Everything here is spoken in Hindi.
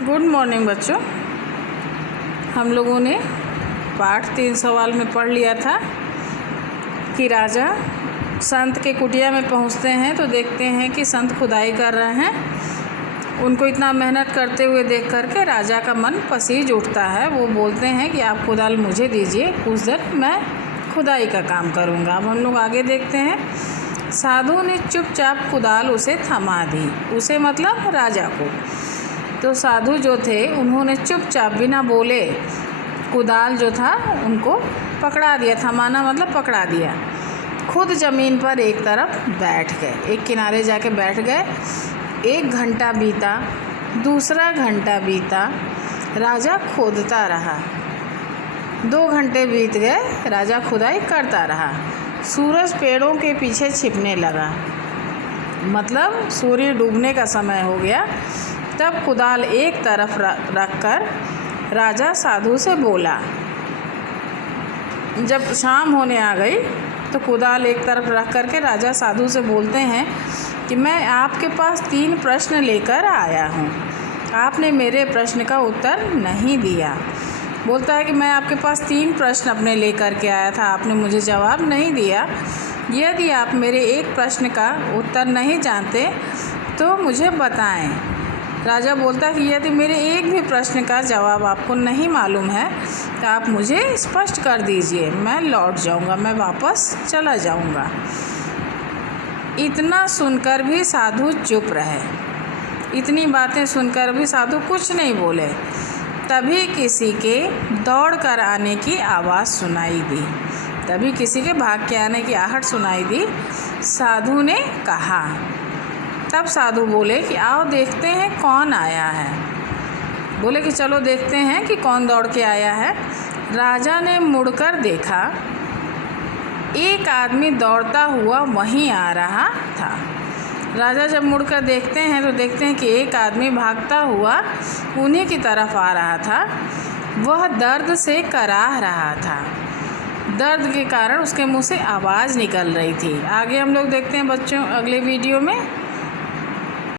गुड मॉर्निंग बच्चों। हम लोगों ने पाठ 3 सवाल में पढ़ लिया था कि राजा संत के कुटिया में पहुंचते हैं तो देखते हैं कि संत खुदाई कर रहे हैं। उनको इतना मेहनत करते हुए देख कर के राजा का मन पसीज उठता है। वो बोलते हैं कि आप कुदाल मुझे दीजिए, कुछ देर मैं खुदाई का काम करूँगा। अब हम लोग आगे देखते हैं। साधु ने चुपचाप कुदाल उसे थमा दी, उसे मतलब राजा को। तो साधु जो थे उन्होंने चुपचाप बिना बोले कुदाल जो था उनको पकड़ा दिया। थमाना मतलब पकड़ा दिया। खुद ज़मीन पर एक तरफ बैठ गए, एक किनारे जाके बैठ गए। 1 घंटा बीता, दूसरा घंटा बीता, राजा खोदता रहा। 2 घंटे बीत गए, राजा खुदाई करता रहा। सूरज पेड़ों के पीछे छिपने लगा, मतलब सूर्य डूबने का समय हो गया। तब कुदाल एक तरफ रखकर राजा साधु से बोला। जब शाम होने आ गई तो कुदाल एक तरफ रख कर के राजा साधु से बोलते हैं कि मैं आपके पास 3 प्रश्न लेकर आया हूँ, आपने मेरे प्रश्न का उत्तर नहीं दिया। बोलता है कि मैं आपके पास 3 प्रश्न अपने लेकर के आया था, आपने मुझे जवाब नहीं दिया। यदि आप मेरे एक प्रश्न का उत्तर नहीं जानते तो मुझे बताएं। राजा बोलता है कि यदि मेरे एक भी प्रश्न का जवाब आपको नहीं मालूम है तो आप मुझे स्पष्ट कर दीजिए, मैं लौट जाऊंगा, मैं वापस चला जाऊंगा। इतना सुनकर भी साधु चुप रहे। इतनी बातें सुनकर भी साधु कुछ नहीं बोले। तभी किसी के दौड़ कर आने की आवाज़ सुनाई दी। तभी किसी के भाग के आने की आहट सुनाई दी। साधु ने कहा, तब साधु बोले कि आओ देखते हैं कौन आया है। बोले कि चलो देखते हैं कि कौन दौड़ के आया है। राजा ने मुड़कर देखा, एक आदमी दौड़ता हुआ वहीं आ रहा था। राजा जब मुड़कर देखते हैं तो देखते हैं कि एक आदमी भागता हुआ उन्हीं की तरफ आ रहा था। वह दर्द से कराह रहा था। दर्द के कारण उसके मुंह से आवाज़ निकल रही थी। आगे हम लोग देखते हैं बच्चों अगले वीडियो में।